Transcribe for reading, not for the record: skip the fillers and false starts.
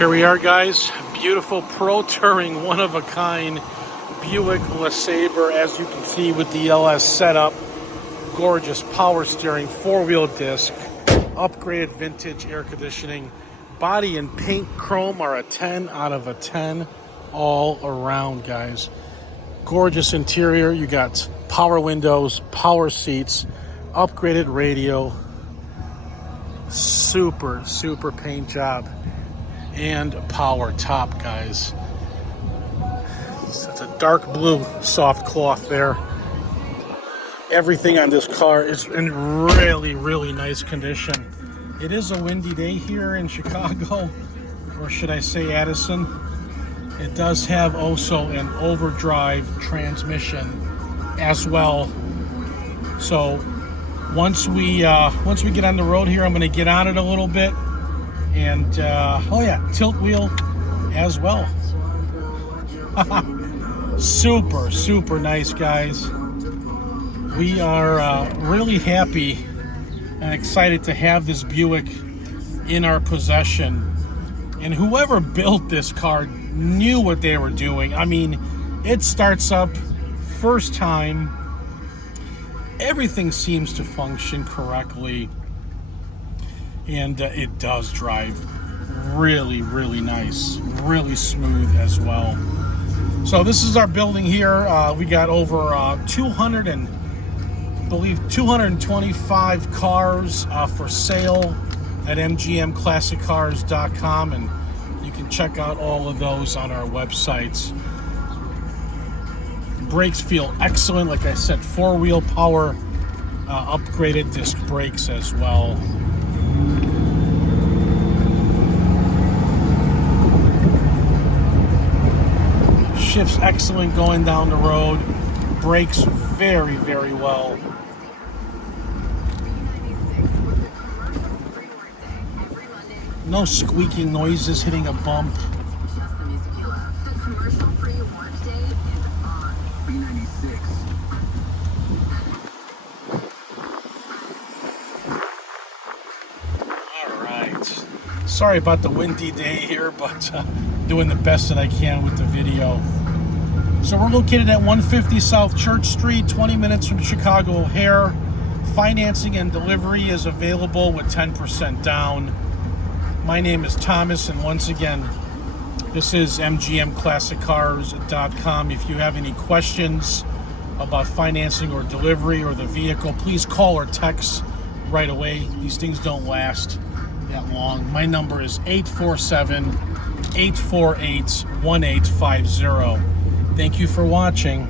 Here we are, guys. Beautiful pro touring, one-of-a-kind Buick Lesabre, as you can see, with the LS setup. Gorgeous power steering, four-wheel disc, upgraded vintage air conditioning. Body and paint chrome are a 10 out of a 10 all around, guys. Gorgeous interior. You got power windows, power seats, upgraded radio. Super paint job. And power top, guys. It's a dark blue soft cloth there. Everything on this car is in really nice condition. It is a windy day here in Chicago, or should I say Addison. It does have also an overdrive transmission as well. So once we get on the road here, I'm going to get on it a little bit. And oh yeah, tilt wheel as well. Super nice, guys. We are really happy and excited to have this Buick in our possession. And whoever built this car knew what they were doing. I mean, it starts up first time. Everything seems to function correctly. And it does drive really nice, really smooth as well. So this is our building here. We got over 225 cars for sale at mgmclassiccars.com, and you can check out all of those on our websites. Brakes feel excellent. Like I said, four-wheel power, upgraded disc brakes as well. Shifts excellent going down the road. Brakes very well. No squeaking noises hitting a bump. Alright. Sorry about the windy day here, but doing the best that I can with the video. So we're located at 150 South Church Street, 20 minutes from Chicago O'Hare. Financing and delivery is available with 10% down. My name is Thomas, and once again, this is mgmclassiccars.com. If you have any questions about financing or delivery or the vehicle, please call or text right away. These things don't last that long. My number is 847-848-1850. Thank you for watching.